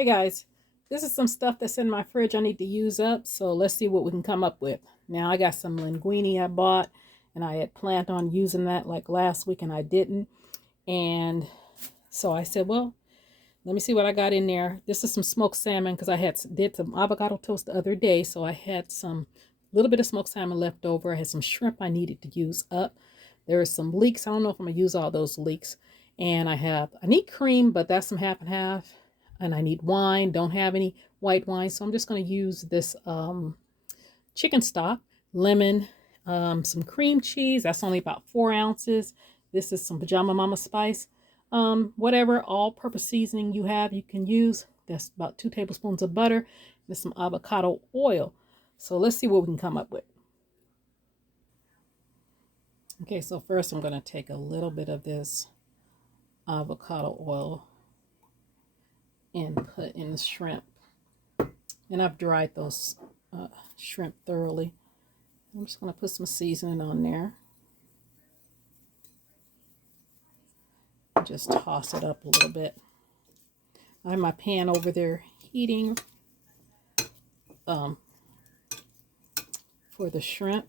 Hey guys, this is some stuff that's in my fridge I need to use up, so let's see what we can come up with. Now I got some linguine I bought, and I had planned on using that like last week and I didn't. And so I said, well, let me see what I got in there. This is some smoked salmon because I did some avocado toast the other day, so I had some little bit of smoked salmon left over. I had some shrimp I needed to use up. There is some leeks. I don't know if I'm gonna use all those leeks. And I need cream, but that's some half and half. And I need wine. Don't have any white wine, so I'm just going to use this chicken stock, lemon, some cream cheese. That's only about 4 ounces. This is some pajama mama spice. Whatever all-purpose seasoning you have, you can use. That's about 2 tablespoons of butter. And some avocado oil. So let's see what we can come up with. Okay, so first I'm going to take a little bit of this avocado oil and put in the shrimp. And I've dried those shrimp thoroughly. I'm just going to put some seasoning on there. Just toss it up a little bit. I have my pan over there heating for the shrimp.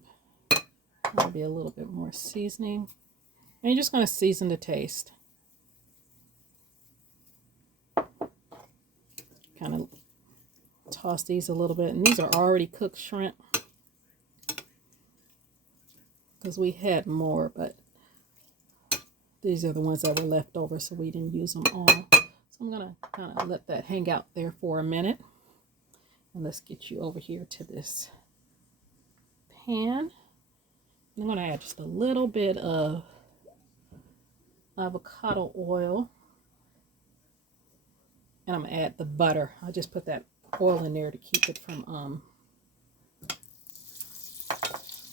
Maybe a little bit more seasoning. And you're just going to season to taste. Kind of toss these a little bit. And these are already cooked shrimp, because we had more, but these are the ones that were left over, so we didn't use them all. So I'm going to kind of let that hang out there for a minute. And let's get you over here to this pan. I'm going to add just a little bit of avocado oil. And I'm going to add the butter. I just put that oil in there to keep it from,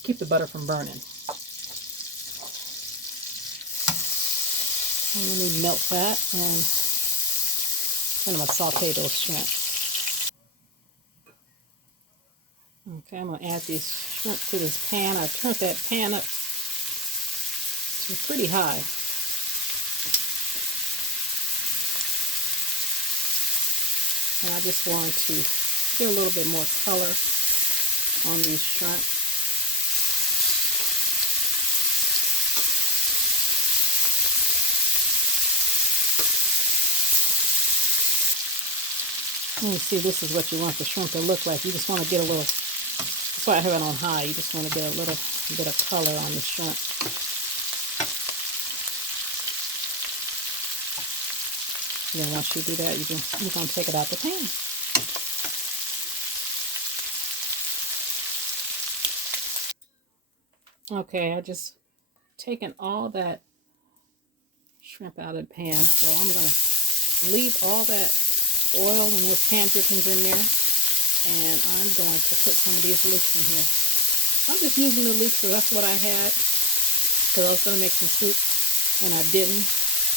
keep the butter from burning. And let me melt that, and I'm going to saute those shrimp. Okay, I'm going to add these shrimp to this pan. I turned that pan up to pretty high. And I just want to get a little bit more color on these shrimp. Let me see, this is what you want the shrimp to look like. You just want to get a little, that's why I have it on high. You just want to get a little bit of color on the shrimp. And then once you do that, you're going to take it out the pan. Okay, I just taken all that shrimp out of the pan, so I'm going to leave all that oil and those pan drippings in there, and I'm going to put some of these leeks in here. I'm just using the leeks because that's what I had, because I was going to make some soup and I didn't,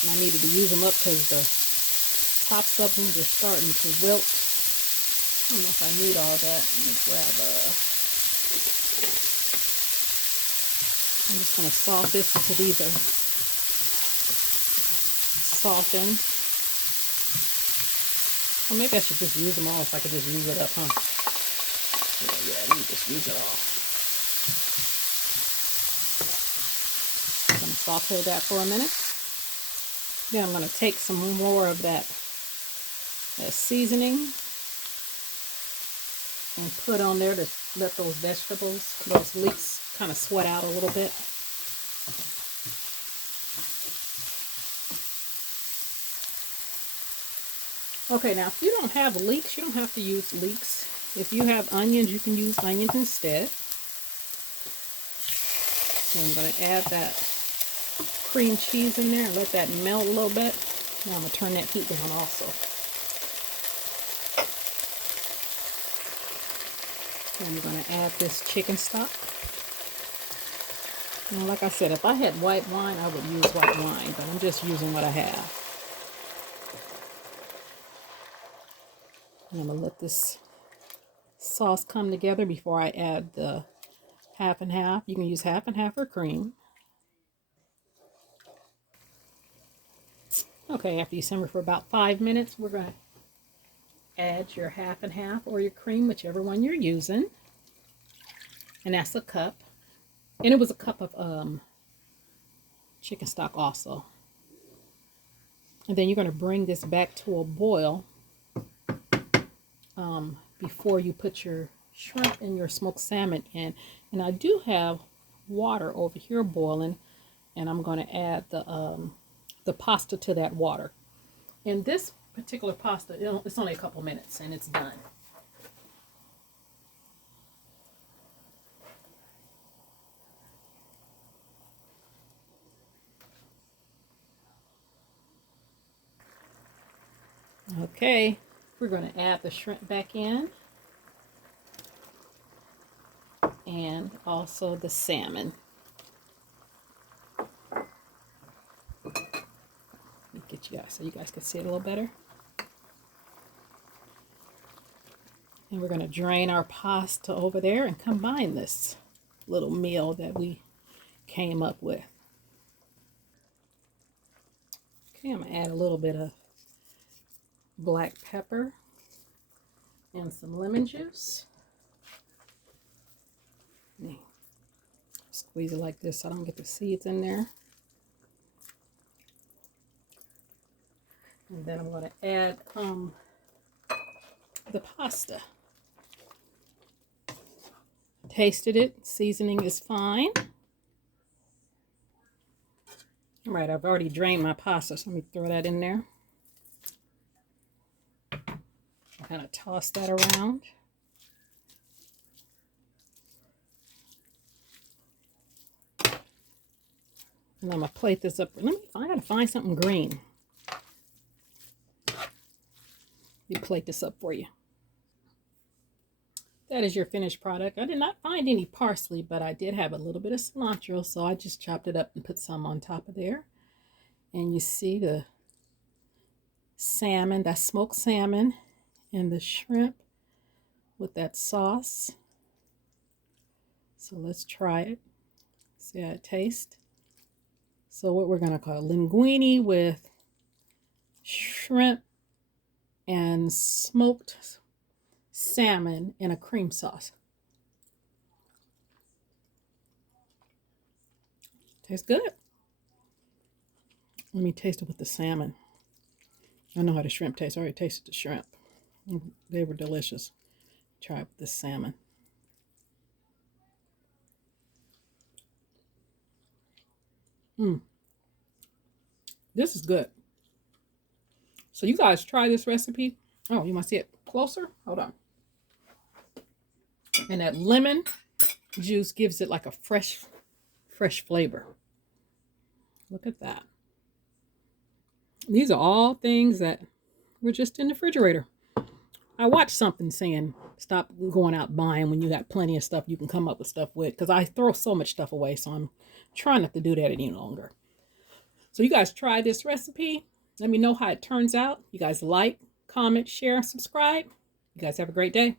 and I needed to use them up because the tops of them were starting to wilt. I don't know if I need all that. Let me grab I'm just going to salt this until these are softened. Well, maybe I should just use them all if I could just use it up, huh? Yeah, let me just use it all. I'm going to saute that for a minute. Then I'm going to take some more of that seasoning and put on there to let those vegetables, those leeks, kind of sweat out a little bit. Okay, now if you don't have leeks, you don't have to use leeks. If you have onions, you can use onions instead. So I'm going to add that cream cheese in there and let that melt a little bit. Now I'm going to turn that heat down also. And I'm going to add this chicken stock. Now, like I said, if I had white wine, I would use white wine, but I'm just using what I have. And I'm going to let this sauce come together before I add the half and half. You can use half and half or cream. Okay, after you simmer for about 5 minutes, we're going to add your half and half or your cream, whichever one you're using. And that's a cup. And it was a cup of chicken stock also. And then you're going to bring this back to a boil before you put your shrimp and your smoked salmon in. And I do have water over here boiling, and I'm going to add the pasta to that water. And this particular pasta, it's only a couple minutes and it's done. Okay, we're going to add the shrimp back in and also the salmon. Let me get you guys so you guys can see it a little better. And we're going to drain our pasta over there and combine this little meal that we came up with. Okay, I'm going to add a little bit of black pepper and some lemon juice. Squeeze it like this so I don't get the seeds in there. And then I'm going to add the pasta. Tasted it. Seasoning is fine. All right, I've already drained my pasta, so let me throw that in there. Kind of toss that around. And I'm going to plate this up. I got to find something green. Let me plate this up for you. That is your finished product. I did not find any parsley, but I did have a little bit of cilantro, so I just chopped it up and put some on top of there. And you see the salmon, that smoked salmon, and the shrimp with that sauce. So let's try it. See how it tastes. So what we're going to call linguine with shrimp and smoked salmon in a cream sauce. Tastes good. Let me taste it with the salmon. I know how the shrimp tastes. I already tasted the shrimp. They were delicious. Try it with the salmon. This is good. So you guys try this recipe. Oh, you want to see it closer? Hold on. And that lemon juice gives it like a fresh flavor. Look at that. These are all things that were just in the refrigerator. I watched something saying stop going out buying when you got plenty of stuff you can come up with stuff with, because I throw so much stuff away, so I'm trying not to do that any longer. So you guys try this recipe. Let me know how it turns out. You guys like, comment, share, and subscribe. You guys have a great day.